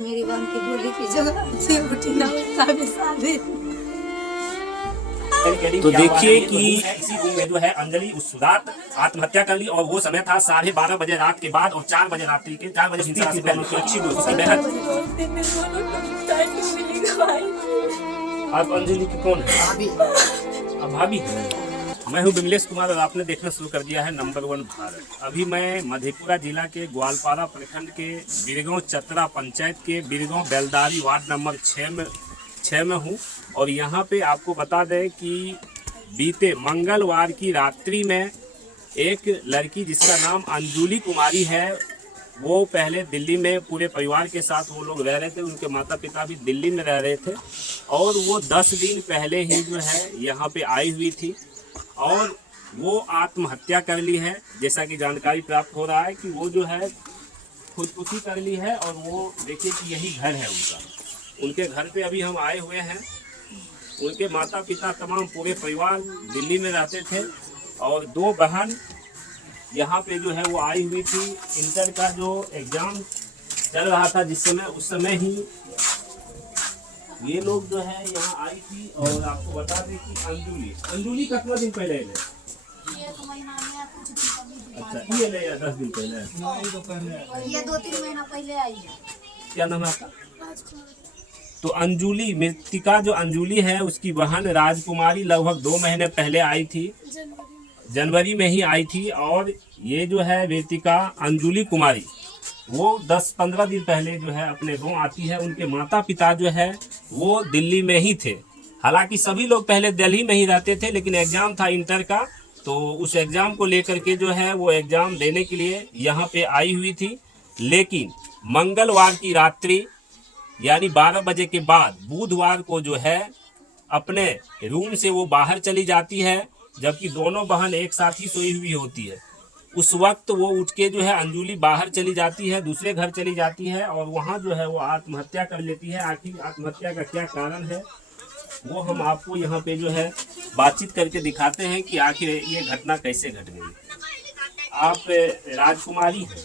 मेरी बहन की गोली की जगह से उठी ना उसका भी शादी। तो देखिए कि इसी रूम में जो है अंजलि उस रात आत्महत्या कर ली और वो समय था 12:30 बजे रात के बाद और 4 बजे रात्रि के 4 बजे हिंसा से पहले की अच्छी दोस्त उसकी बहन। आप अंजलि की कौन है? अब भाभी है। मैं हूँ विमलेश कुमार और आपने देखना शुरू कर दिया है नंबर 1 भारत। अभी मैं मधेपुरा जिला के ग्वालपारा प्रखंड के बिरगांव चतरा पंचायत के बिरगांव बेलदारी वार्ड नंबर 6 में हूँ और यहाँ पे आपको बता दें कि बीते मंगलवार की रात्रि में एक लड़की जिसका नाम अंजुली कुमारी है, वो पहले दिल्ली में पूरे परिवार के साथ वो लोग रह रहे थे। उनके माता पिता भी दिल्ली में रह रहे थे और वो 10 दिन पहले ही जो है यहाँ पे आई हुई थी और वो आत्महत्या कर ली है। जैसा कि जानकारी प्राप्त हो रहा है कि वो जो है खुदकुशी कर ली है और वो देखिए कि यही घर है उनका। उनके घर पे अभी हम आए हुए हैं। उनके माता पिता तमाम पूरे परिवार दिल्ली में रहते थे और 2 बहन यहाँ पे जो है वो आई हुई थी। इंटर का जो एग्ज़ाम चल रहा था जिस समय, उस समय ही ये लोग जो है यहाँ आई थी। और आपको बता दें कि अंजुली कितना दिन पहले ले? अच्छा, ये ले या 10 दिन पहले? ये 2-3 महीना पहले आई है। क्या नाम है आपका? तो अंजुली, मृतिका जो अंजुली है उसकी बहन राजकुमारी लगभग 2 महीने पहले आई थी, जनवरी में ही आई थी। और ये जो है मृतिका अंजुली कुमारी वो 10-15 दिन पहले जो है अपने गाँव आती है। उनके माता पिता जो है वो दिल्ली में ही थे। हालांकि सभी लोग पहले दिल्ली में ही रहते थे, लेकिन एग्ज़ाम था इंटर का, तो उस एग्ज़ाम को लेकर के जो है वो एग्ज़ाम देने के लिए यहाँ पे आई हुई थी। लेकिन मंगलवार की रात्रि यानी 12 बजे के बाद बुधवार को जो है अपने रूम से वो बाहर चली जाती है, जबकि दोनों बहन एक साथ ही सोई हुई होती है। उस वक्त वो उठ के जो है अंजुली बाहर चली जाती है, दूसरे घर चली जाती है और वहाँ जो है वो आत्महत्या कर लेती है। आखिर आत्महत्या का क्या कारण है वो हम आपको यहाँ पे जो है बातचीत करके दिखाते हैं कि आखिर ये घटना कैसे घट गई। आप राजकुमारी हैं?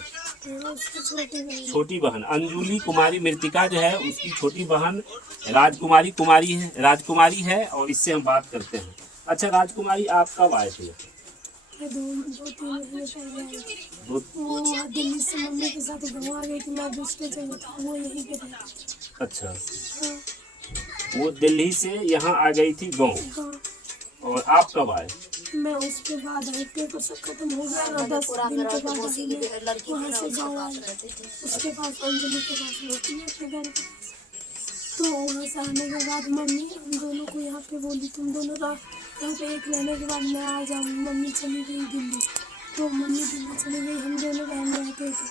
छोटी बहन अंजुली कुमारी, मृतिका जो है उसकी छोटी बहन राजकुमारी है और इससे हम बात करते हैं। अच्छा राजकुमारी, आप कब आए थे? 2-3 महीने पहले आई थी। वो दिल्ली से मम्मी के साथ गाँव आ गई थी। मैं दूसरे जगह था, वो यहीं पे रहती। अच्छा, हाँ। वो दिल्ली से यहाँ आ गई थी गाँव। और आप कब आए? मैं उसके बाद आई, पेपर सब खत्म हो गया ना, 10 दिन के बाद वहाँ से गाँव आई। उसके पास अंजलि के पास रहती है अपने घर के पास। तो वहाँ से आने के बाद मम्मी हम दोनों को यहाँ पे बोली तुम दोनों यहाँ पे एक रहने के बाद मैं आ जाऊँ। मम्मी चली गई दिल्ली, तो मम्मी दिल्ली चली गई, हम दोनों बहन रहते थे।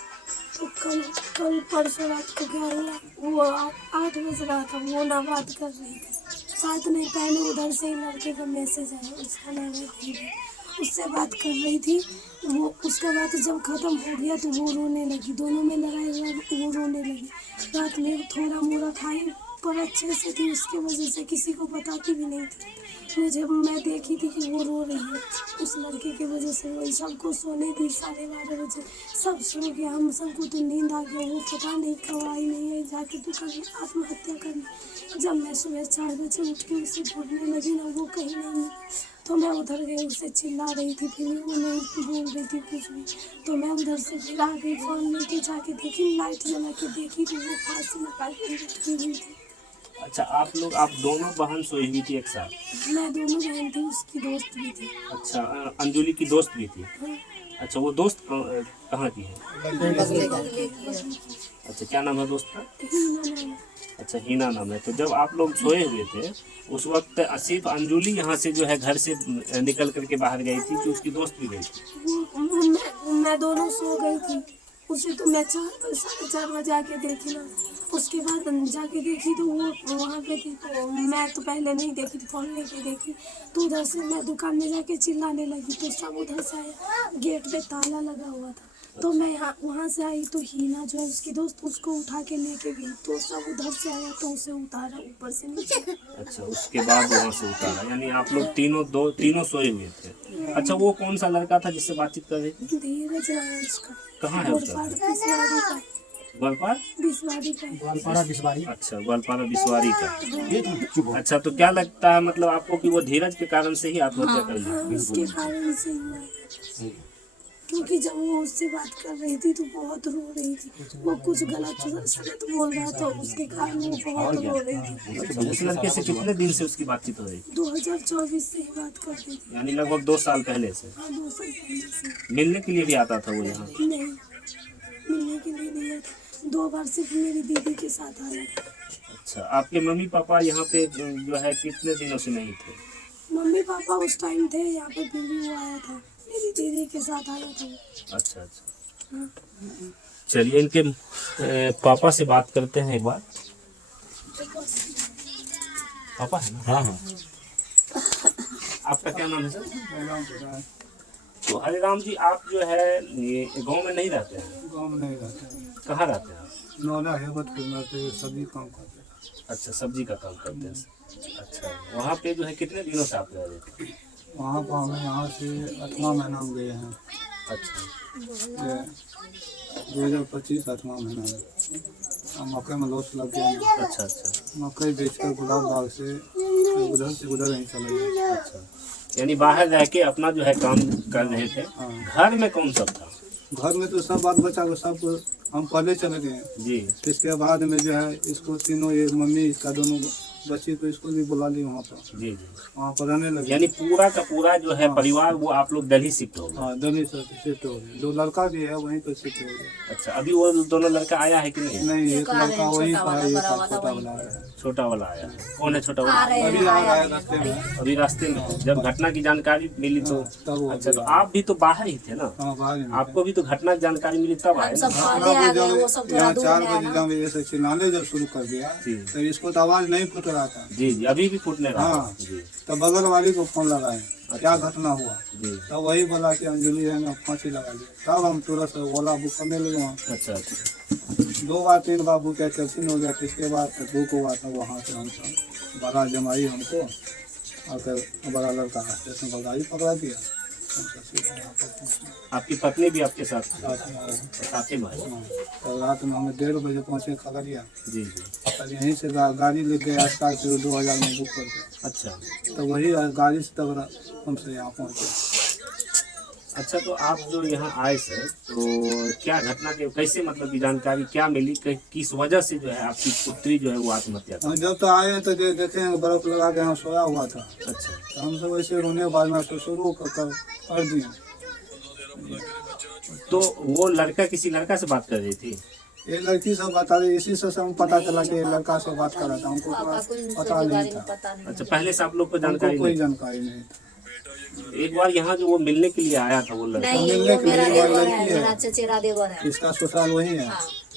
तो कल परसों रात को क्या हुआ, वो 8 बज रहा था, वो ना बात कर रही थी। 7 नहीं पहले उधर से ही लड़के का मैसेज आया, उसका नाम है, उससे बात कर रही थी। वो उसका बात जब ख़त्म हो गया तो वो रोने लगी। दोनों में लड़ाई हुआ, वो रोने लगी। रात में थोड़ा मोड़ा खाई पर अच्छे से थी, उसके वजह से किसी को बताती भी नहीं थी। मुझे मैं देखी थी कि वो रो रही है, उस लड़के की वजह से रोई। सबको सोने दी 12:30 बजे, सब सो गया, हम सबको तो नींद आ गया। वो पता नहीं कब आई नहीं है, जाके दुकान में आत्महत्या करने। जब मैं सुबह 4 बजे उठ के उसे ढूंढने लगी ना, वो कहीं नहीं मिली। तो मैं उधर गई, उसे चिल्ला रही थी, फिर वो नहीं बोल रही थी कुछ भी। तो मैं उधर से फिर आ गई, फ़ोन लेके जाके देखी, लाइट जला के देखी तो वो फांसी लगा के लटकी हुई थी। अच्छा, आप दोनों बहन सोई हुई थी एक साथ? मैं दोनों बहन थी, उसकी दोस्त भी थी। अच्छा, अंजुली की दोस्त भी थी? हाँ। अच्छा, वो दोस्त कहाँ की है? अच्छा, क्या नाम है दोस्त का? अच्छा, हीना नाम है। तो जब आप लोग सोए हुए थे उस वक्त सिर्फ अंजुली यहाँ से जो है घर से निकल करके बाहर गई थी कि उसकी दोस्त भी गई थी? मैं दोनों सो गई थी। उसे तो मैं 4 बजे आके देखी ना, उसके बाद जाके देखी तो वो वहाँ पे थी। तो मैं तो पहले नहीं देखी थी, फ़ोन लेके देखी। तो उधर से मैं दुकान में जाके चिल्लाने लगी तो सब उधर से आया, गेट पे ताला लगा हुआ था। तो मैं वहाँ से आई तो हीना जो है उसकी दोस्त, उसको उठा के लेके गई। तो सब उधर से आया तो उसे उतारा ऊपर से नीचे। अच्छा, उसके बाद वहाँ से उतारा, यानी आप लोग तीनों सोए हुए थे। अच्छा, वो कौन सा लड़का था जिससे बातचीत कर रही थी? धीरज नाम है उसका। कहाँ है उसका? ग्वालपाल बिस्वाड़ी का। ग्वालपारा बिस्वारी। अच्छा, ग्वालपारा बिस्वारी का। अच्छा, तो क्या लगता है मतलब आपको कि वो धीरज के कारण से ही आत्महत्या कर ली? हाँ, उसके कारण से हुआ है। क्योंकि जब वो उससे बात कर रही थी तो बहुत रो रही थी, वो कुछ गलत बोल रहा था, उसके कारण वो बहुत रो रही थी। अच्छा, उस लड़के से कितने दिन से उसकी बातचीत हो रही थी? 2024 से ही बात कर रही थी। यानी लगभग 2 साल पहले से। हाँ, 2 साल पहले से। मिलने के लिए भी आता था वो यहाँ? नहीं, मिलने के लिए नहीं आता। 2 बार सिर्फ मेरी दीदी के साथ आया था। अच्छा, आपके मम्मी पापा यहाँ पे जो है कितने दिनों से नहीं थे? मम्मी पापा उस टाइम थे यहाँ पे, फिर भी वो आया था, मेरी दीदी के साथ आया था। अच्छा अच्छा, हाँ। चलिए इनके पापा से बात करते हैं एक बार। पापा है ना? हाँ हाँ। आपका क्या नाम है सर? तो हरिराम जी, आप जो है ये गांव में नहीं रहते हैं? गाँव में नहीं रहते हैं, कहाँ रहते हैं? नौला हेबतपुर में रहते हैं, सब्जी काम करते हैं। अच्छा, सब्जी का काम करते हैं। अच्छा, वहाँ पे जो है कितने दिनों से आप रह रहे थे? वहाँ पर हम यहाँ से 8वां महीना में गए हैं। अच्छा, ये 2025 8वां महीना में। और मकई में लॉस लग गया है। अच्छा अच्छा मकई बेचकर गुलाब बाग से उधर नहीं चले गए। अच्छा, यानी बाहर रह के अपना जो है काम कर रहे थे। हाँ। घर में कौन सब था? घर में तो सब बात बचा को सब हम पहले चले गए। जी। इसके बाद में जो है इसको तीनों, ये मम्मी इसका दोनों बच्ची को इसको भी बुला ली वहाँ पर। जी जी, वहाँ पर रहने लगे। यानी पूरा का पूरा जो है परिवार वो आप लोग दिल्ली शिफ्ट हो गए? हाँ, दिल्ली से शिफ्ट हो गए। जो लड़का भी है वहीं पर शिफ्ट हो गया। अच्छा, अभी वो दोनों लड़का आया है कि नहीं? नहीं, एक लड़का वहीं पर है, एक छोटा वाला है। छोटा वाला आया है। कौन है छोटा वाला? अभी आ रहा है रास्ते में। अभी रास्ते में जब घटना की जानकारी मिली तो? तब वो अच्छा, तो आप भी तो बाहर ही थे ना? हाँ, बाहर ही में। आपको भी तो घटना की जानकारी मिली तब आए ना? यहाँ 4 बजे जब ऐसे चिल्लाने जब शुरू कर दिया जी। तो इसको तो आवाज नहीं फूट रहा था। जी जी, अभी भी फूटने रहा। हाँ। जी तो बगल वाली को फोन लगाए, क्या घटना हुआ। जी। तब वही बोला कि अंजलि है ना, फांसी लगा दी। तब हम तुरंत ओला बुक करने लगे वहाँ। अच्छा अच्छा, 2 बार 3 बार बुक कैंसिल हो गया। इसके बाद बुक हुआ था वहाँ से हम सब बड़ा जमाई हमको और फिर बड़ा लड़का स्टेशन पर गाड़ी पकड़ा दिया। हम सब सीधे यहाँ पर पहुँचे। आपकी पत्नी भी आपके साथ थी? साथ में आए। साथी भाई? हाँ, तो रात में हमें 1:30 बजे पहुँचे खगड़िया। जी जी। और यहीं से गाड़ी लेके आसपास से 2000 में बुक करके, अच्छा तो वही गाड़ी से तब हमसे यहाँ पहुँचे। अच्छा, तो आप जो यहाँ आए सर, तो क्या घटना के कैसे मतलब की जानकारी क्या मिली, किस वजह से जो है आपकी पुत्री जो है वो आत्महत्या कर? हम जब तो आए तो देखे बर्फ लगा के यहाँ सोया हुआ था। अच्छा, तो हम सब ऐसे रोने के बाद में शुरू कर दिए। तो वो लड़का किसी लड़का से बात कर रही थी? ये लड़की सब बता रही, इसी से हम पता चला कि ये लड़का से बात कर रहा था। हमको पता नहीं था। अच्छा, पहले से आप लोग को हमको जानकारी कोई नहीं? जानकारी नहीं था। एक बार यहाँ जो वो मिलने के लिए आया था वो लड़का? मिलने के लिए वो लड़की मेरा है, चचेरा देवर है। इसका ससुराल वही है।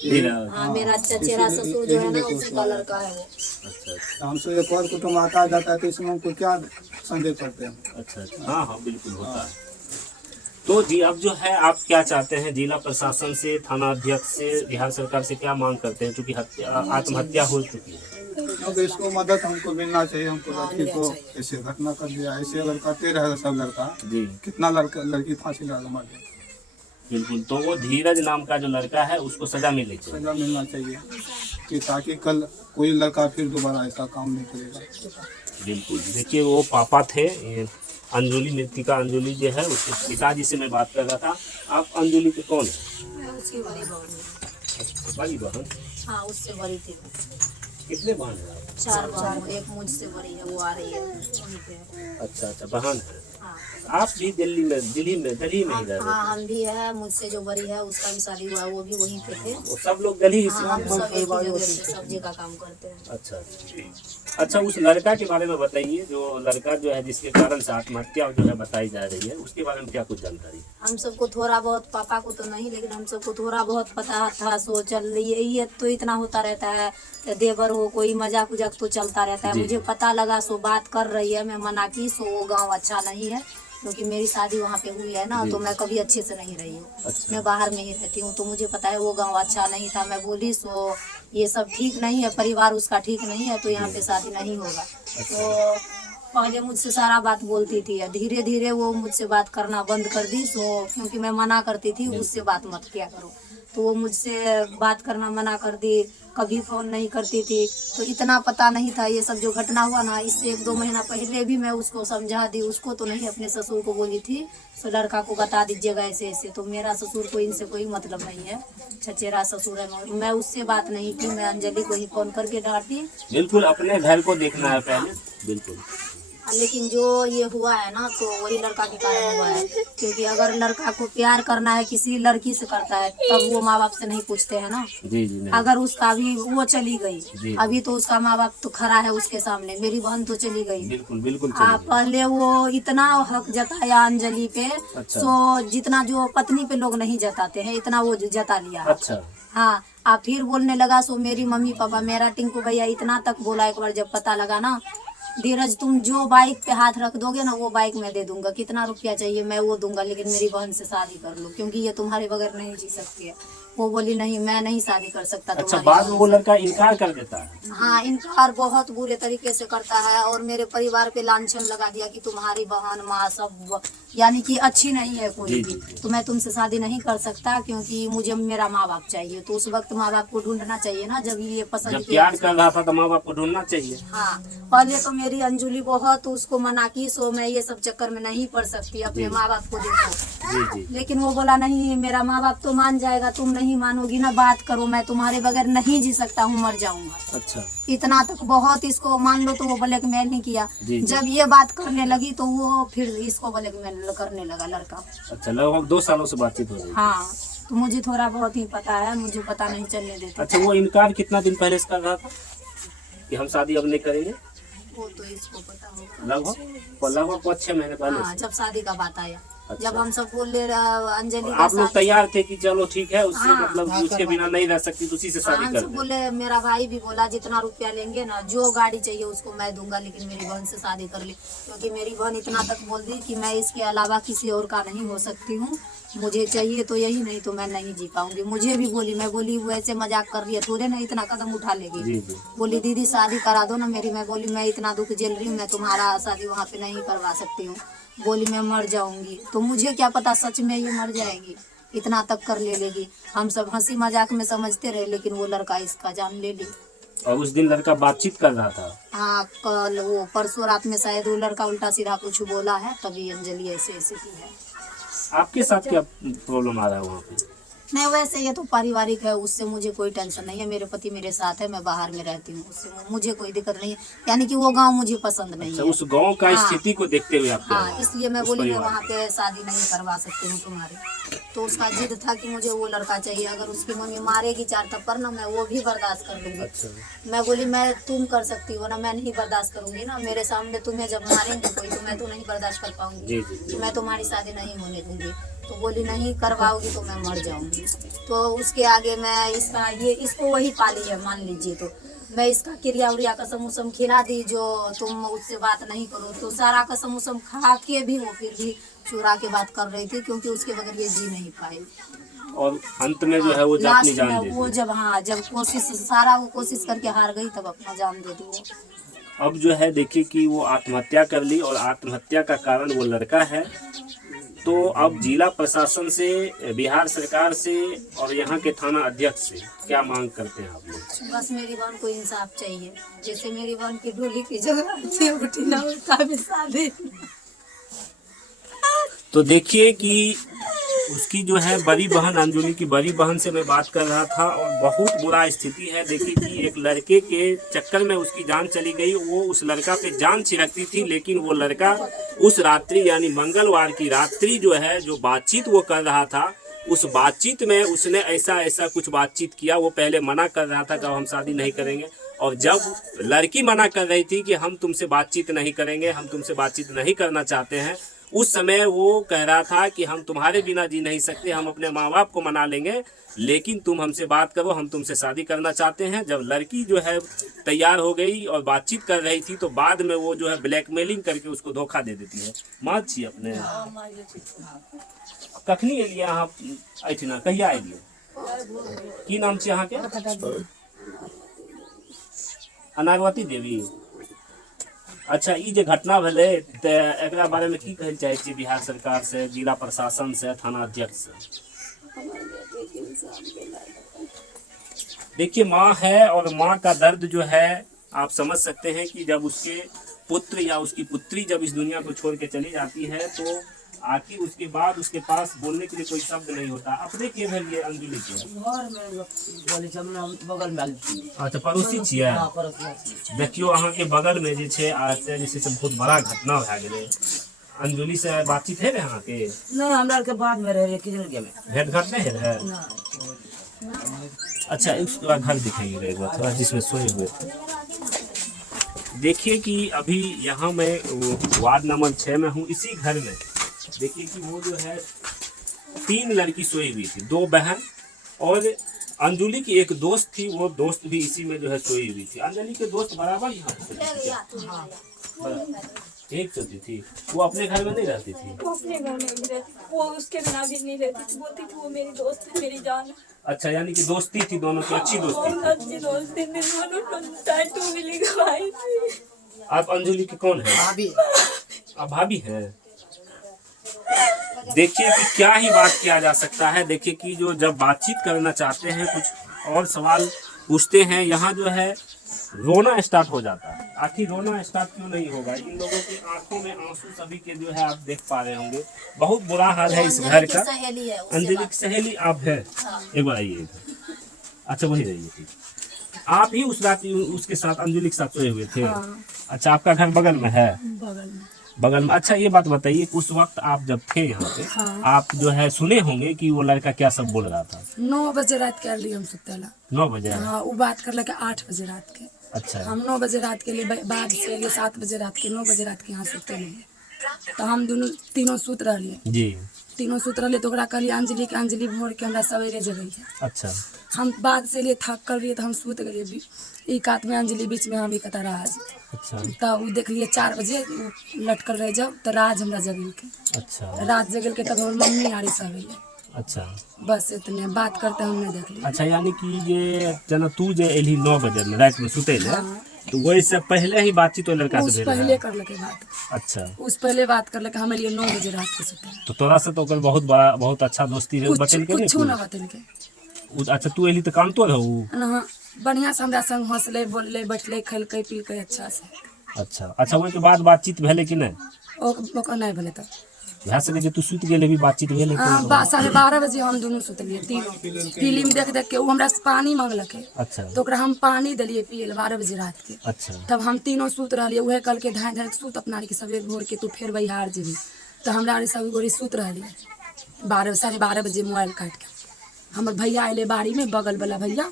मेरा? हाँ, मेरा चचेरा ससुर जो है ना उसी का लड़का है वो। अच्छा अच्छा हमसे एक और कुटुम्ब आता जाता है तो इसमें हमको क्या संदेह करते हैं। अच्छा अच्छा, हाँ हाँ बिल्कुल होता है। तो जी, अब जो है आप क्या चाहते हैं, जिला प्रशासन से, थाना अध्यक्ष से, बिहार सरकार से क्या मांग करते हैं, क्योंकि आत्महत्या हो चुकी है? अब इसको मदद हमको मिलना चाहिए। हमको लड़की को ऐसे घटना कर दिया, ऐसे अगर करते रहेगा सब लड़का, जी कितना लड़की फांसी लगा मर गया। बिल्कुल, तो वो धीरज नाम का जो लड़का है उसको सजा मिलनी चाहिए। सजा मिलना चाहिए कि ताकि कल कोई लड़का फिर दोबारा ऐसा काम नहीं करेगा। बिल्कुल, देखिए वो पापा थे अंजुली, मृतिका अंजुली जो है उसके पिताजी से मैं बात कर रहा था। आप अंजुली के कौन है? मैं उसकी बड़ी बहन हूँ। बड़ी बहन? हाँ, उससे बड़ी थी। कितने बहन है आप? 4 बहन हूँ, एक मुझसे बड़ी है, वो आ रही है वहीं पे। अच्छा अच्छा, बहन है। हाँ आप भी दिल्ली में ही रह रहे थे? हाँ, हम भी है। मुझसे जो बड़ी है उसका भी शादी हुआ, वो भी वहीं पे थे। वो सब लोग दिल्ली ही से? हाँ, हम सब एक ही जगह से सब्जी का काम करते हैं। अच्छा अच्छा। अच्छा, उस लड़का के बारे में बताइए, जो लड़का जो है जिसके कारण से आत्महत्या जो है बताई जा रही है, उसके बारे में क्या कुछ जानकारी? हम सबको थोड़ा बहुत, पापा को तो नहीं, लेकिन हम सबको थोड़ा बहुत पता था। सो चल रही है, ये तो इतना होता रहता है, देवर हो कोई मजाक उजाक तो चलता रहता है। जी। मुझे पता लगा, सो बात कर रही है, मैं मना की। सो वो गाँव अच्छा नहीं है, क्योंकि मेरी शादी वहाँ पे हुई है ना, जी। तो मैं कभी अच्छे से नहीं रही हूँ। अच्छा। मैं बाहर में ही रहती हूँ, तो मुझे पता है वो गाँव अच्छा नहीं था। मैं बोली सो ये सब ठीक नहीं है, परिवार उसका ठीक नहीं है, तो यहाँ पे शादी नहीं होगा। तो पहले मुझसे सारा बात बोलती थी, धीरे धीरे वो मुझसे बात करना बंद कर दी। सो क्योंकि मैं मना करती थी उससे बात मत किया करो, तो वो मुझसे बात करना मना कर दी, कभी फ़ोन नहीं करती थी। तो इतना पता नहीं था ये सब जो घटना हुआ ना, इससे 1-2 महीना पहले भी मैं उसको समझा दी, उसको तो नहीं, अपने ससुर को बोली थी तो लड़का को बता दीजिएगा ऐसे ऐसे। तो मेरा ससुर को इनसे कोई मतलब नहीं है, छचेरा ससुर है। मैं उससे बात नहीं की, मैं अंजलि को ही फ़ोन करके डांटी। बिल्कुल अपने घर को देखना है पहले, बिल्कुल। लेकिन जो ये हुआ है ना, तो वही लड़का के कारण हुआ है। क्योंकि अगर लड़का को प्यार करना है किसी लड़की से करता है, तब वो माँ बाप से नहीं पूछते हैं ना। जी जी नहीं। अगर उसका अभी वो चली गई, जी। अभी तो उसका माँ बाप तो खड़ा है उसके सामने, मेरी बहन तो चली गई। बिल्कुल बिल्कुल पहले वो इतना हक जताया अंजलि पे, अच्छा। सो जितना जो पत्नी पे लोग नहीं जताते हैं, इतना वो जता लिया। अच्छा। हाँ, आप फिर बोलने लगा सो मेरी मम्मी पापा, मेरा टिंकू भैया इतना तक बोला एक बार जब पता लगा ना, धीरज तुम जो बाइक पे हाथ रख दोगे ना, वो बाइक मैं दे दूंगा, कितना रुपया चाहिए मैं वो दूंगा, लेकिन मेरी बहन से शादी कर लो, क्योंकि ये तुम्हारे बगैर नहीं जी सकती है। वो बोली नहीं, मैं नहीं शादी कर सकता। अच्छा, बाद में वो लड़का इनकार कर देता है? हाँ, इनकार बहुत बुरे तरीके से करता है, और मेरे परिवार पे लांछन लगा दिया कि तुम्हारी बहन माँ सब यानी कि अच्छी नहीं है कोई भी, तो मैं तुमसे शादी नहीं कर सकता, क्योंकि मुझे मेरा माँ बाप चाहिए। तो उस वक्त माँ बाप को ढूंढना चाहिए ना, जब ये पसंद जब प्यार कर रहा था तो माँ बाप को ढूंढना चाहिए। हाँ, पहले तो मेरी अंजुली बहुत उसको मना की, सो मैं ये सब चक्कर में नहीं पड़ सकती, अपने माँ बाप को देखो। जी जी। लेकिन वो बोला नहीं, मेरा माँ बाप तो मान जाएगा, तुम नहीं मानोगी ना, बात करो, मैं तुम्हारे बगैर नहीं जी सकता हूँ, मर जाऊंगा। अच्छा। इतना तक बहुत इसको मान लो, तो वो ब्लैकमेल नहीं किया। जी। जब ये बात करने लगी तो वो फिर इसको ब्लैकमेल करने लगा लड़का। अच्छा, लगभग 2 सालों से बातचीत हो रही है। हाँ, तो मुझे थोड़ा बहुत ही पता है, मुझे पता नहीं चलने देते। अच्छा, वो इनकार कितना दिन पहले से कर रहा था कि हम शादी अब नहीं करेंगे? वो तो इसको पता होगा, लगभग 5-6 महीने पहले हाँ, से। जब शादी का बात आया। अच्छा। जब हम सब बोले अंजलि आप लोग तैयार थे कि चलो ठीक है, उससे हाँ। मतलब उसके बिना नहीं रह सकती, तो उसी से शादी हम कर सब दे। बोले, मेरा भाई भी बोला जितना रुपया लेंगे ना, जो गाड़ी चाहिए उसको मैं दूंगा, लेकिन मेरी बहन से शादी कर ली। क्योंकि मेरी बहन इतना तक बोल दी कि मैं इसके अलावा किसी और का नहीं हो सकती हूँ, मुझे चाहिए तो यही, नहीं तो मैं नहीं जी पाऊंगी। मुझे भी बोली, मैं बोली वो ऐसे मजाक कर रही है, थोड़े ना इतना कदम उठा लेगी। जी जी। बोली दीदी शादी करा दो ना मेरी। मैं बोली मैं इतना दुख झेल रही हूँ, मैं तुम्हारा शादी वहाँ पे नहीं करवा सकती हूँ। बोली मैं मर जाऊंगी। तो मुझे क्या पता सच में ये मर जाएगी, इतना तक कर ले लेगी। हम सब हंसी मजाक में समझते रहे, लेकिन वो लड़का इसका जान ले ली। और उस दिन लड़का बातचीत कर रहा था? हाँ, कल वो परसों रात में शायद वो लड़का उल्टा सीधा कुछ बोला है, तभी अंजलि ऐसे ऐसे की है। आपके साथ क्या प्रॉब्लम आ रहा है वहाँ पे? नहीं, वैसे ये तो पारिवारिक है, उससे मुझे कोई टेंशन नहीं है। मेरे पति मेरे साथ है, मैं बाहर में रहती हूँ, उससे मुझे कोई दिक्कत नहीं है। यानी कि वो गांव मुझे पसंद नहीं अच्छा, है। उस गांव का हाँ। स्थिति को देखते हुए आप कह रहे हाँ, हैं? इसलिए मैं उस बोली मैं परिवार वहाँ पे शादी नहीं करवा सकती हूँ तुम्हारी। तो उसका जिद था कि मुझे वो लड़का चाहिए। अगर उसकी मम्मी मारेगी 4 थप्पड़ ना, मैं वो भी बर्दाश्त कर लूंगी। अच्छा। मैं बोली मैं तुम कर सकती हो ना, मैं नहीं बर्दाश्त करूंगी ना। मेरे सामने तुम्हें जब मारेंगे कोई, तो मैं तो नहीं बर्दाश्त कर पाऊंगी। जी जी जी। मैं तुम्हारी शादी नहीं होने दूंगी। तो बोली नहीं करवाओगी तो मैं मर जाऊंगी। तो उसके आगे मैं इसको वही पाली है, मान लीजिए। तो मैं इसका क्रिया उरिया कसम उसम खिला दी, जो तुम उससे बात नहीं करो। तो सारा कसम उसम खा के भी वो फिर भी चुरा के बात कर रही थी, क्योंकि उसके बगैर ये जी नहीं पाई। और अंत में जो है वो अपनी लास्ट जान में दे वो दी। जब वो कोशिश करके हार गई, तब अपना जान दे दी वो। अब जो है देखिए कि वो आत्महत्या कर ली, और आत्महत्या का कारण वो लड़का है। तो अब जिला प्रशासन से, बिहार सरकार से और यहाँ के थाना अध्यक्ष से क्या मांग करते हैं आप लोग? बस मेरी बहन को इंसाफ चाहिए। जैसे मेरी बहन की डोली की जगह उठी ना, उसका भी शादी। तो देखिए कि उसकी जो है बड़ी बहन, अंजुली की बड़ी बहन से मैं बात कर रहा था, और बहुत बुरा स्थिति है। देखिए कि एक लड़के के चक्कर में उसकी जान चली गई। वो उस लड़का पे जान छिड़कती थी, लेकिन वो लड़का उस रात्रि यानी मंगलवार की रात्रि जो है, जो बातचीत वो कर रहा था, उस बातचीत में उसने ऐसा कुछ बातचीत किया। वो पहले मना कर रहा था कि हम शादी नहीं करेंगे, और जब लड़की मना कर रही थी कि हम तुमसे बातचीत नहीं करेंगे, हम तुमसे बातचीत नहीं करना चाहते हैं, उस समय वो कह रहा था कि हम तुम्हारे बिना जी नहीं सकते, हम अपने माँ बाप को मना लेंगे, लेकिन तुम हमसे बात करो, हम तुमसे शादी करना चाहते हैं। जब लड़की जो है तैयार हो गई और बातचीत कर रही थी, तो बाद में वो जो है ब्लैकमेलिंग करके उसको धोखा दे देती है। माँ छी अपने कखनी एलिए अहाँ एहिठिना, कहिया एलिए? की नाम छी अहाँके? अनागवती देवी। अच्छा, ई जे घटना भेलै, तऽ एकरा बारे में की कहै चाहै छी बिहार सरकार से, जिला प्रशासन से, थाना अध्यक्ष से? देखिए माँ है और माँ का दर्द जो है आप समझ सकते हैं कि जब उसके पुत्र या उसकी पुत्री जब इस दुनिया को छोड़ के चली जाती है तो आखिर उसके बाद उसके पास बोलने के लिए कोई शब्द नहीं होता। अपने के भेल ये अंजलि के घर में बोली जमुना बगल में अच्छा पड़ोसी छियै। देखियो अहाँ के बगल में जे छै आज जे छै से बहुत बड़ा घटना भए गेलै। अंजलि से बातचीत है अहाँ के? नहीं हमरा के बाद में रहे किधर के में भेंट घाट नहीं है? अच्छा उसका घर दिखाइएगा एक बार थोड़ा जिसमें सोए हुए थे। देखिए कि अभी यहाँ मैं वार्ड नंबर 6 में हूँ। इसी घर में देखिए कि वो जो है 3 लड़की सोई हुई थी, 2 बहन और अंजलि की एक दोस्त थी। वो दोस्त भी इसी में जो है सोई हुई थी। अंजलि के दोस्त बराबर यहाँ एक सोती थी। वो अपने घर में नहीं रहती थी? वो अपने घर में नहीं रहती, वो उसके बिना भी नहीं रहती थी। बोलती थी वो मेरी दोस्त है, मेरी जान है। अच्छा यानी कि दोस्ती थी, दोनों की अच्छी दोस्ती बहुत थी। अच्छी दोस्ती थी, दोनों टैटू भी लिखवाई थी। आप अंजलि के कौन है? भाभी आप भाभी हैं? देखिए कि क्या ही बात किया जा सकता है। देखिए कि जो जब बातचीत करना चाहते हैं कुछ और सवाल पूछते हैं यहाँ जो है रोना स्टार्ट हो जाता है। आखिर रोना स्टार्ट क्यों नहीं होगा? इन लोगों की आंखों में आंसू सभी के जो है आप देख पा रहे होंगे। बहुत बुरा हाल है इस घर का। सहेली है, उससे अंजलि बात- की सहेली आप है? एक बार आइए। अच्छा वही रहिए ठीक। आप ही उस रात उसके साथ अंजलि के साथ सोए हुए थे? अच्छा आपका घर बगल में है? बगल में। अच्छा ये बात बताइए उस वक्त आप जब थे यहाँ पे आप जो है सुने होंगे कि वो लड़का क्या सब बोल रहा था? 9 बजे रात के लिए हम सुतेला। 9 बजे? हाँ वो बात कर लगे 8 बजे रात के। अच्छा हम 9 बजे रात के लिए बाद से लिए 7 बजे रात के 9 बजे रात के यहाँ सुते लिए। तो हम दोनों तीनों सुत रहिए। जी। तीनों सुत रहिए तो ओकरा कहलिए अंजलि के अंजलि भोर के हमरा सवेरे जगैए। अच्छा हम बाद से लिए थक कर लिए तो हम सुत गए। एक हाथ में अंजलि बीच में हम एक राज। अच्छा तो वो देख लिए 4 बजे लटकल रह जाओ तो राज हमरा जगल के। अच्छा रात जगल के तब हमर मम्मी आरी सवेरे। अच्छा बस इतने बात करते हमने देख लिया। अच्छा यानी कि ये जना तू जे एली 9 बजे में रात में सुते ले तो वही से पहले ही बातचीत लड़का उस से भेल पहले है? कर लगे बात। अच्छा उस पहले बात कर लगे हमारे लिए 9 बजे रात के सुते। तो तोरा से तो ओकर बहुत बड़ा बहुत अच्छा दोस्ती है। कुछ बचन के कुछ ना बतल के नहीं? अच्छा तू एली तो काम तो रहू? ना बढ़िया से हमरा संग हंसले बोलले बैठले खेलके पीलके अच्छा से। अच्छा अच्छा वही के बाद बातचीत भेले कि नहीं? ओकर नहीं भेले तो भए सके जे तू सुत गेले भी बातचीत भेले? 12:30 बजे हम दोनों सुतलिए तीनों। फिल्म देख देख के वो हमरा से पानी मांगलके अच्छा तो ओकरा हम पानी दिलिए पिए 12 बजे रात के। अच्छा तब हम तीनों सुत रहिए। उहे कल के धाय धाय सुत अपना के सवेरे भोर के तू फिर बिहार जेबी। तो हमरा सब गोरी सुत रहिए 12:30 बजे मोबाइल काट के। हमर भैया अले बाड़ी में बगल वाला भैया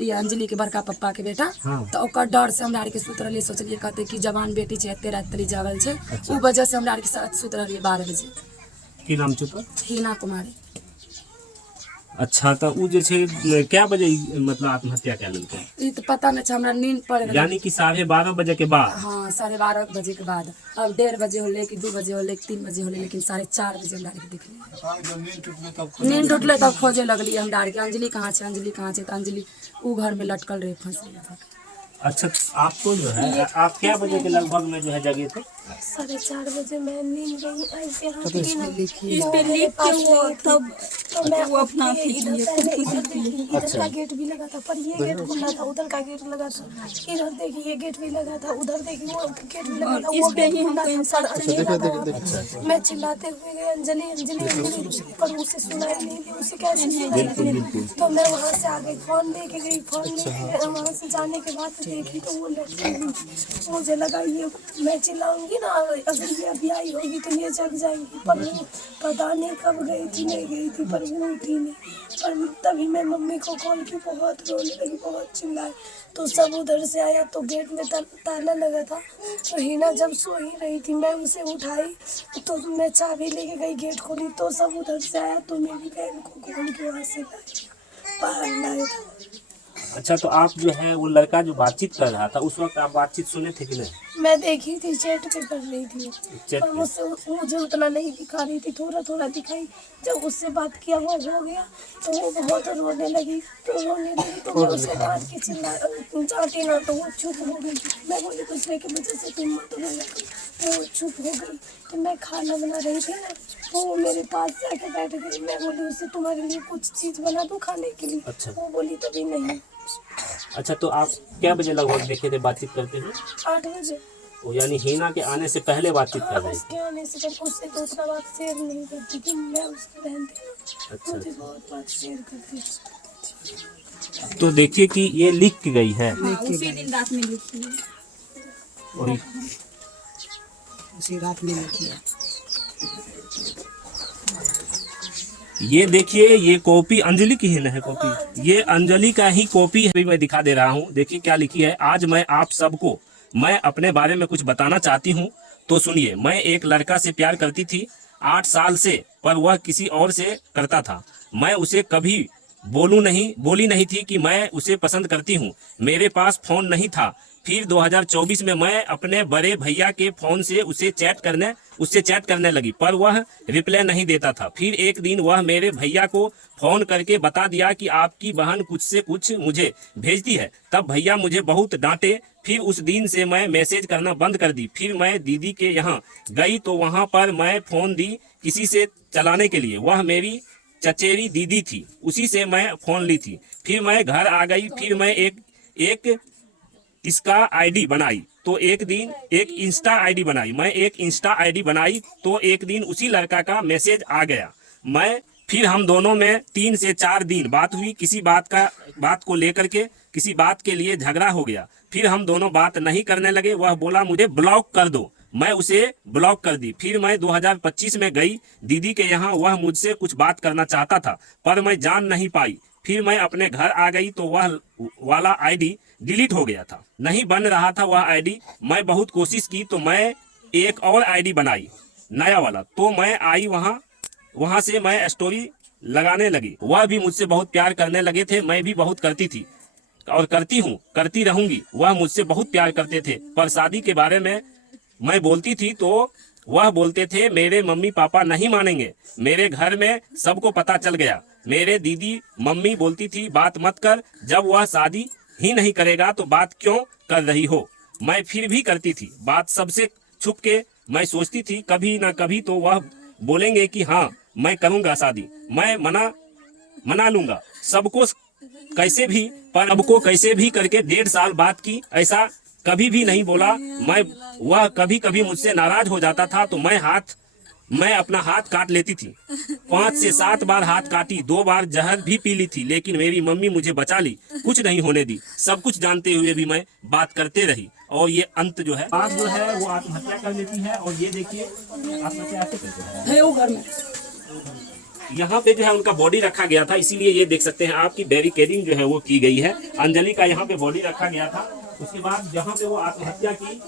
ये अंजलि के बड़का पप्पा के बेटा। हाँ। तो ओकर डर से हमरा के सुत रहिए। सोचलिए कहते कि जवान बेटी छै एते रात तरी जागल छै। उ वजह से हमरा के साथ सुत रहिए 12 बजे। की नाम छै तो? हीना कुमारी। अच्छा तो उ जे छै क्या बजे मतलब आत्महत्या कर लेलकै? ई तो पता नहीं छै हमरा नींद पड़ गई। यानी कि 12:30 बजे के बाद? हाँ 12:30 बजे के बाद। अब 1:30 बजे होले कि 2 बजे होले कि 3 बजे होले लेकिन 4:30 बजे हमरा के दिखले। जब नींद टूटले तब नींद टूटले तब खोजे लगली हमरा के अंजलि कहाँ छै अंजलि कहाँ छै। तो अंजलि उ घर में लटकल रहे फंसी। अच्छा आपको जो है आप क्या बजे के लगभग में जो है जगे थे? 4:30 बजे मैं नींद गई ऐसे हाथ इस पे लिख के वो तब तो मैं वो अपना इधर का गेट भी लगा था पर ये गेट खुला था, उधर का गेट लगा था। इधर देखिए ये गेट भी लगा था, उधर देखिए वो गेट भी लगा था। वो गेट खुला था। मैं चिल्लाते हुए गई अंजलि अंजलि अंजलि पर उसे सुनाई नहीं दी। उसे कैसे सुनाई दी? तो मैं वहाँ से आ गई फोन लेके गई। फोन लेके वहाँ से जाने के बाद देखी तो वो लड़की हुई। मुझे लगा ये मैं चिल्लाऊंगी ना अगर ये अभी आई होगी तो ये जग जाएंगी। पर वो पता नहीं कब गई थी नहीं गई थी पर वो उठी नहीं। पर तभी मैं मम्मी को कॉल की, बहुत रोने लगी, बहुत चिल्लाई। तो सब उधर से आया तो गेट में ताला लगा था। तो हिना जब सो ही रही थी मैं उसे उठाई तो मैं चाबी लेके गई गेट खोली तो सब उधर से आया तो मेरी बहन को खोल के वहाँ से बाहर लाया था। अच्छा तो आप जो है वो लड़का जो बातचीत कर रहा था उस वक्त आप बातचीत सुने थे कि नहीं? मैं देखी थी चैट पे कर रही थी चैट पर पे? मुझे उतना नहीं दिखा रही थी, थोड़ा थोड़ा दिखाई। जब उससे बात किया वो हो गया तो वो बहुत रोने लगी। तो रोने लगी तो मैं उसे डांट के चाहती ना तो वो चुप हो गई। मैं बोली दूसरे की वजह से तुम मत रोना। वो चुप हो गई। तो मैं खाना बना रही थी ना तो वो मेरे पास जाके बैठ गई। मैं बोली उससे तुम्हारे लिए कुछ चीज़ बना दूँ खाने के लिए? अच्छा। वो बोली तभी नहीं। अच्छा, तो आप क्या बजे लगभग देखे थे बातचीत करते हुए? 8 बजे। वो यानी हिना के आने से पहले बातचीत कर रही थी। उसके आने से पर उससे तो उतना बात शेयर नहीं करती थी, मैं उसकी बहन थी। अच्छा, मुझे बहुत बात शेयर करती थी। तो देखिए कि ये लिख के गई है उसी दिन रात में लिखी है। और उसी रात में लिखी है। ये देखिए, ये कॉपी अंजलि की है ना, है कॉपी, ये अंजलि का ही कॉपी है। मैं दिखा दे रहा हूँ, देखिए क्या लिखी है। आज मैं आप सबको मैं अपने बारे में कुछ बताना चाहती हूँ, तो सुनिए। मैं एक लड़का से प्यार करती थी 8 साल से, पर वह किसी और से करता था। मैं उसे कभी बोली नहीं थी कि मैं उसे पसंद करती हूँ। मेरे पास फोन नहीं था। फिर 2024 में मैं अपने बड़े भैया के फोन से उससे चैट करने लगी, पर वह रिप्लाई नहीं देता था। फिर एक दिन वह मेरे भैया को फोन करके बता दिया कि आपकी बहन कुछ से कुछ मुझे भेजती है। तब भैया मुझे बहुत डांटे। फिर उस दिन से मैं मैसेज करना बंद कर दी। फिर मैं दीदी के यहाँ गई तो वहाँ पर मैं फोन दी किसी से चलाने के लिए। वह मेरी चचेरी दीदी थी, उसी से मैं फोन ली थी। फिर मैं घर आ गई। फिर मैं एक इसका आईडी बनाई, तो एक दिन एक इंस्टा आईडी बनाई। मैं एक इंस्टा आईडी बनाई तो एक दिन उसी लड़का का मैसेज आ गया। फिर हम दोनों में 3 से 4 दिन बात हुई। किसी बात को लेकर के किसी बात के लिए झगड़ा हो गया। फिर हम दोनों बात नहीं करने लगे। वह बोला मुझे ब्लॉक कर दो, मैं उसे ब्लॉक कर दी। फिर मैं 2025 में गई दीदी के यहाँ। वह मुझसे कुछ बात करना चाहता था, पर मैं जान नहीं पाई। फिर मैं अपने घर आ गई तो वह वाला आईडी डिलीट हो गया था, नहीं बन रहा था वह आईडी। मैं बहुत कोशिश की तो मैं एक और आईडी बनाई, नया वाला। तो मैं आई वहाँ से मैं स्टोरी लगाने लगी। वह भी मुझसे बहुत प्यार करने लगे थे। मैं भी बहुत करती थी और करती रहूंगी। वह मुझसे बहुत प्यार करते थे, पर शादी के बारे में मैं बोलती थी तो वह बोलते थे मेरे मम्मी पापा नहीं मानेंगे। मेरे घर में सबको पता चल गया। मेरे दीदी मम्मी बोलती थी बात मत कर, जब वह शादी ही नहीं करेगा तो बात क्यों कर रही हो। मैं फिर भी करती थी बात, सबसे छुप के। मैं सोचती थी कभी ना कभी तो वह बोलेंगे कि हाँ मैं करूंगा शादी, मैं मना लूंगा सबको कैसे भी। पर सबको कैसे भी करके 1.5 साल बात की, ऐसा कभी भी नहीं बोला। वह कभी कभी मुझसे नाराज हो जाता था तो मैं अपना हाथ काट लेती थी। 5 से 7 बार हाथ काटी, 2 बार जहर भी पी ली थी, लेकिन मेरी मम्मी मुझे बचा ली, कुछ नहीं होने दी। सब कुछ जानते हुए भी मैं बात करते रही और ये अंत जो है बात जो है वो आत्महत्या कर लेती है। और ये देखिए आत्महत्या कैसे करते हैं। वो घर में यहाँ पे जो है उनका बॉडी रखा गया था, इसीलिए ये देख सकते हैं आपकी बैरिकेडिंग जो है वो की गई है। अंजलि का यहाँ पे बॉडी रखा गया था। उसके बाद जहाँ पे वो आत्महत्या की,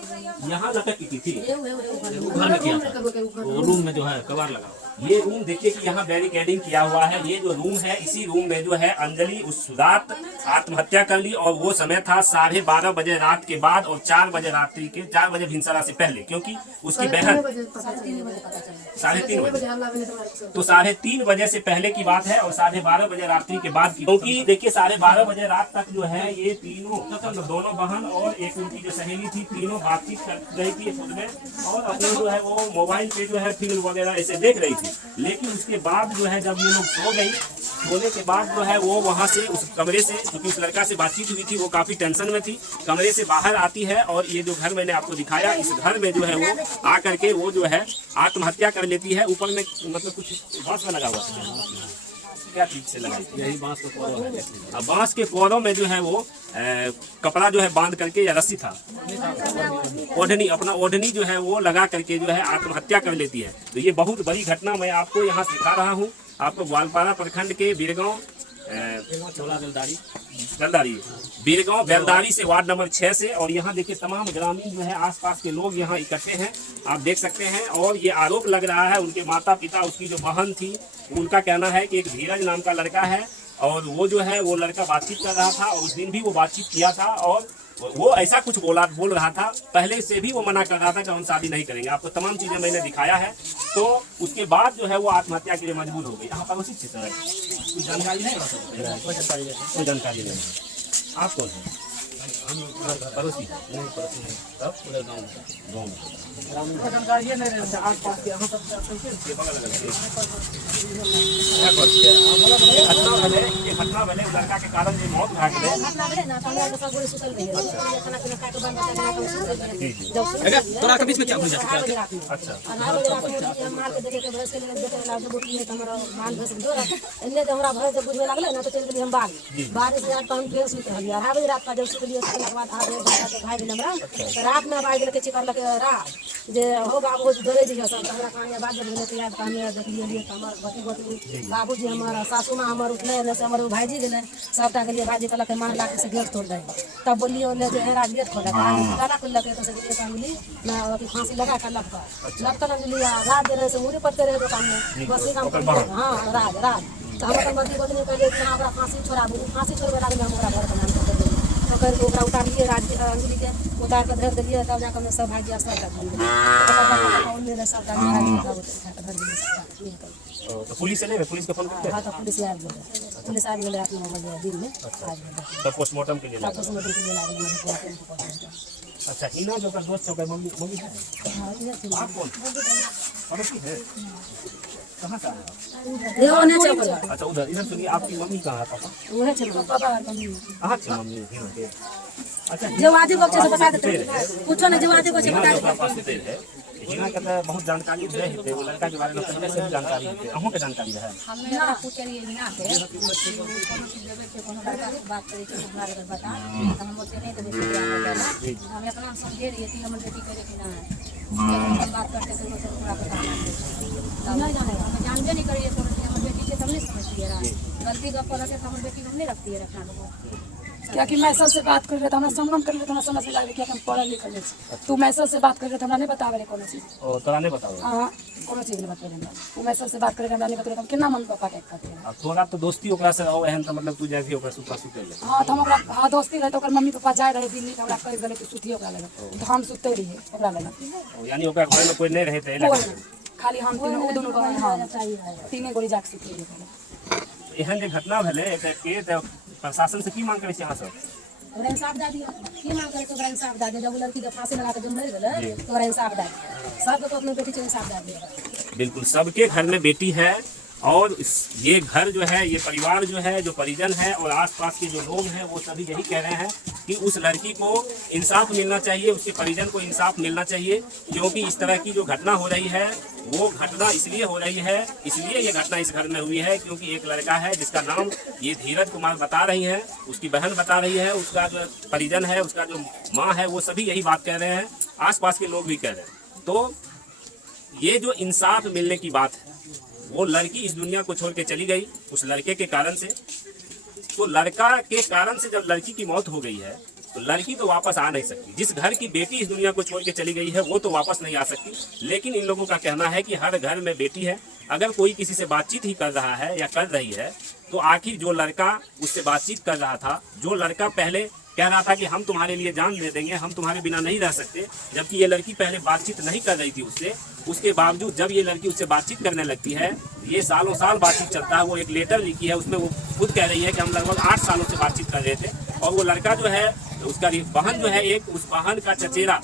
यहाँ लटक की थी, घर में किया था, वो रूम में जो है कवर लगा हुआ। ये रूम देखिए कि यहाँ बैरिकेडिंग किया हुआ है। ये जो रूम है, इसी रूम में जो है अंजलि उस रात आत्महत्या कर ली। और वो समय था 12:30 बजे रात के बाद और 4 बजे रात्रि के 4 बजे भिनसरा से पहले, क्योंकि उसकी बहन 3:30 बजे, तो 3:30 बजे से पहले की बात है और 12:30 बजे रात्रि के बाद की। क्योंकि देखिए 12:30 बजे रात तक जो है ये दोनों बहन और एक उनकी जो सहेली थी, तीनों बातचीत कर रही थी खुद में और अपने जो है वो मोबाइल पे जो है फिल्म वगैरह ऐसे देख रही थी। लेकिन उसके बाद जो है जब ये लोग सो गई, सोने के बाद जो है वो वहाँ से उस कमरे से, क्योंकि उस लड़का से बातचीत हुई थी, वो काफी टेंशन में थी, कमरे से बाहर आती है और ये जो घर मैंने आपको दिखाया, इस घर में जो है वो आकर के वो जो है आत्महत्या कर लेती है। ऊपर में मतलब कुछ बांस में लगा हुआ था, क्या चीज से लगाई थी, यही बांस के कोरों है। बांस के कोरों में जो है वो कपड़ा जो है बांध करके, या रस्सी था, ओढ़नी, अपना ओढ़नी जो है वो लगा करके जो है आत्महत्या कर लेती है। तो ये बहुत बड़ी घटना मैं आपको यहाँ सिखा रहा हूँ। आपको ग्वालपारा प्रखंड के बीरगांव बेलदारी से वार्ड नंबर 6 से, और यहाँ देखिए तमाम ग्रामीण जो है आसपास के लोग यहाँ इकट्ठे हैं, आप देख सकते हैं। और ये आरोप लग रहा है उनके माता पिता, उसकी जो बहन थी, उनका कहना है कि एक धीरज नाम का लड़का है और वो जो है वो लड़का बातचीत कर रहा था और उस दिन भी वो बातचीत किया था और वो ऐसा कुछ बोल रहा था, पहले से भी वो मना कर रहा था कि हम शादी नहीं करेंगे। आपको तमाम चीजें मैंने दिखाया है। तो उसके बाद जो है वो आत्महत्या के लिए मजबूर हो गई। यहाँ पर उसी क्षेत्र में कोई जानकारी नहीं, कोई जानकारी नहीं। आप कौन है? हम पड़ोसी हैं, नहीं पड़ोसी नहीं, तब उधर गाँव में अच्छा आस-पास के यहाँ सब ये बगल के क्या करते हैं ये घटना भले लड़का के कारण ये मौत भाग गए। तोरा के बीच में क्या हो जाता है? अच्छा रात में बाज के चिकर लगे रात जे हो बाबू डरे दिया सब हमरा काने बाज गेले तो याद काने देखलिए लिए हमर बती बती बाबूजी हमारा सासू मां हमर उठले ने से हमर भाईजी गेले सबटा गेलिए भाईजी कहलक मार लाके से गेट तोड़ दे तब बोलियो ले जे हेरा गेट खोला काला खोल लगे तो से गेट मिली ना अभी फांसी लगा कर लगता ना लिया रात दे रहे से मुरी पत्ते रहे दुकान में बस काम कर हां रात तो हम अपन बती बती कहले इतना ओकरा फांसी छोड़ा दू फांसी छोड़वे लागे हम ओकरा घर बना तो कर ओकरा उतार लिए अंजलि के उतार के धर दिए तब जाकर सब भागी अस्तर कर दिए सब तो पुलिस चले गए, पुलिस का फोन करते हैं? हाँ तो पुलिस आ गई, पुलिस आ गई रात 9 बजे दिन में आज तब पोस्टमार्टम के लिए लाए। पोस्टमार्टम के लिए लागे। अच्छा हिना जो का दोस्त है मम्मी मम्मी है हाँ ये थी आप कौन पड़ोसी है कहाँ का है? देवने चौक अच्छा उधर इधर सुनिए आपकी मम्मी कहाँ है पापा वो है चलो पापा कहाँ थी मम्मी हिना के? अच्छा जो आदि बच्चे से बता देते पूछो ना जो आदि बच्चे बता हिना देते के पास देर है हिना का तो बहुत जानकारी दे है वो लड़का के बारे में पहले से भी जानकारी है अहों के जानकारी है हमने ना पूछलिए हिना के लेवे के कोनो लड़का से बात करे के हमरा के बता तो हम ओते नहीं देबे क्या हो जाला हम अपना समझे रही थी हमर बेटी करे कि ना है बात करते थे तो पूरा बता नहीं जाने हम जानबे नहीं करिए तो हमर बेटी के तब नहीं समझिए गलती का पर के हमर बेटी को नहीं रखती है रखना को क्या कि मैसेज से बात कर रहे थे हमरा संगम कर रहे थे हमरा समझ में लग रहा हम पढ़ल लिखल छी तू मैसेज से बात कर रहे थे हमरा नहीं बतावे रे कोनो चीज और तोरा नहीं बताओ हां कोनो चीज नहीं बतावे हमरा तू मैसेज से बात कर रहे हमरा नहीं बतावे हम केना मन पापा के करते हैं अब तोरा तो दोस्ती ओकरा से हो एहन तो मतलब तू जाके ओकरा सुता सुते ले हां तो हम ओकरा हां दोस्ती रहे तो ओकर मम्मी पापा जाय रहे दिल्ली तो हमरा कह गेले कि सुती ओकरा लगे तो हम सुते रहिए ओकरा लगे यानी ओकरा घर में कोई नहीं रहे थे कोई खाली हम तीनों दोनों भाई हां तीने गोली जाके सुते रहिए एहन जे घटना भेले के तो प्रशासन से की मांग करे छी अहाँ सब? ओकरा इंसाफ दे दिया की मांग करे तो ओकरा इंसाफ दे दे जब लड़की के फांसी लगा के जम नहीं गेले तो ओकरा इंसाफ दे सब तो अपने बेटी के इंसाफ दे दिया बिल्कुल सबके घर में बेटी है और ये घर जो है ये परिवार जो है जो परिजन है और आसपास के जो लोग हैं वो सभी यही कह रहे हैं कि उस लड़की को इंसाफ मिलना चाहिए उसके परिजन को इंसाफ मिलना चाहिए क्योंकि इस तरह की जो घटना हो रही है वो घटना इसलिए हो रही है इसलिए ये घटना इस घर में हुई है क्योंकि एक लड़का है जिसका नाम ये धीरज कुमार बता रही हैं उसकी बहन बता रही है उसका जो परिजन है उसका जो माँ है वो सभी यही बात कह रहे हैं आसपास के लोग भी कह रहे हैं। तो ये जो इंसाफ मिलने की बात है वो लड़की इस दुनिया को छोड़ के चली गई उस लड़के के कारण से तो लड़का के कारण से जब लड़की की मौत हो गई है तो लड़की तो वापस आ नहीं सकती जिस घर की बेटी इस दुनिया को छोड़ के चली गई है वो तो वापस नहीं आ सकती लेकिन इन लोगों का कहना है कि हर घर में बेटी है अगर कोई किसी से बातचीत ही कर रहा है या कर रही है तो आखिर जो लड़का उससे बातचीत कर रहा था जो लड़का पहले कह रहा था कि हम तुम्हारे लिए जान दे देंगे हम तुम्हारे बिना नहीं रह सकते जबकि ये लड़की पहले बातचीत नहीं कर रही थी उससे उसके बावजूद जब ये लड़की उससे बातचीत करने लगती है ये सालों साल बातचीत चलता है वो एक लेटर लिखी है उसमें वो खुद कह रही है कि हम लगभग 8 सालों से बातचीत कर रहे थे और वो लड़का जो है उसका बहन जो है एक उस बहन का चचेरा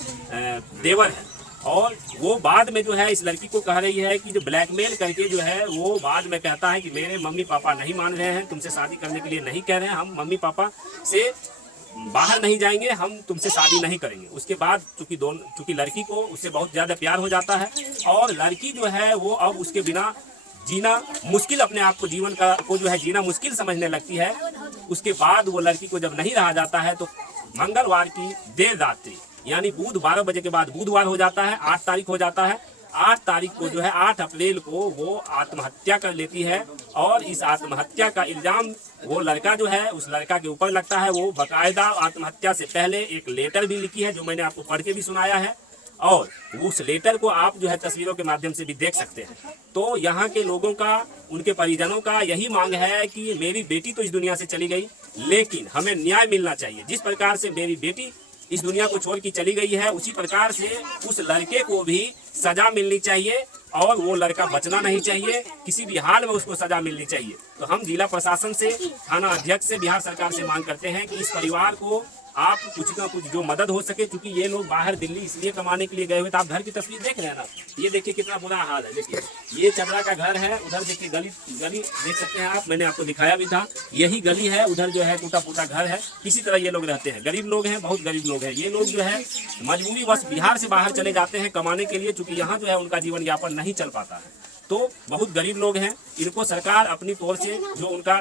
देवर है और वो बाद में जो है इस लड़की को कह रही है कि जो ब्लैकमेल करके जो है वो बाद में कहता है कि मेरे मम्मी पापा नहीं मान रहे हैं तुमसे शादी करने के लिए नहीं कह रहे हैं हम मम्मी पापा से बाहर नहीं जाएंगे हम तुमसे शादी नहीं करेंगे। उसके बाद चूंकि लड़की को उससे बहुत ज़्यादा प्यार हो जाता है और लड़की जो है वो अब उसके बिना जीना मुश्किल अपने आप को जीवन को जो है जीना मुश्किल समझने लगती है। उसके बाद वो लड़की को जब नहीं रहा जाता है तो मंगलवार की देर रात्रि यानी बुध 12 बजे के बाद बुधवार हो जाता है 8 तारीख हो जाता है 8 तारीख को जो है 8 अप्रैल को वो आत्महत्या कर लेती है और इस आत्महत्या का इल्जाम वो लड़का जो है उस लड़का के ऊपर लगता है। वो बाकायदा आत्महत्या से पहले एक लेटर भी लिखी है जो मैंने आपको पढ़ के भी सुनाया है और उस लेटर को आप जो है तस्वीरों के माध्यम से भी देख सकते हैं। तो यहाँ के लोगों का उनके परिजनों का यही मांग है कि मेरी बेटी तो इस दुनिया से चली गई लेकिन हमें न्याय मिलना चाहिए। जिस प्रकार से मेरी बेटी इस दुनिया को छोड़ के चली गई है उसी प्रकार से उस लड़के को भी सजा मिलनी चाहिए और वो लड़का बचना नहीं चाहिए किसी भी हाल में उसको सजा मिलनी चाहिए। तो हम जिला प्रशासन से थाना अध्यक्ष से बिहार सरकार से मांग करते हैं कि इस परिवार को आप कुछ ना कुछ जो मदद हो सके, क्योंकि ये लोग बाहर दिल्ली इसलिए कमाने के लिए गए हुए थे। आप घर की तस्वीर देख रहे हैं ना, ये देखिए कितना बुरा हाल है। देखिए ये चदरा का घर है, उधर देखिए गली देख सकते हैं आप, मैंने आपको दिखाया भी था, यही गली है, उधर जो है टूटा फूटा घर है। किसी तरह ये लोग रहते हैं, गरीब लोग हैं, बहुत गरीब लोग हैं। ये लोग जो है मजबूरी बस बिहार से बाहर चले जाते हैं कमाने के लिए, क्योंकि यहाँ जो है उनका जीवन यापन नहीं चल पाता है। तो बहुत गरीब लोग हैं, इनको सरकार अपनी तौर से जो उनका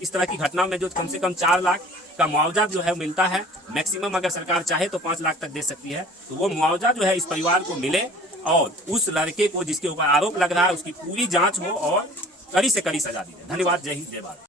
इस तरह की घटना में जो कम से कम 4 लाख का मुआवजा जो है मिलता है, मैक्सिमम अगर सरकार चाहे तो 5 लाख तक दे सकती है, तो वो मुआवजा जो है इस परिवार को मिले और उस लड़के को जिसके ऊपर आरोप लग रहा है उसकी पूरी जांच हो और कड़ी से कड़ी सजा दी जाए। धन्यवाद। जय हिंद, जय भारत।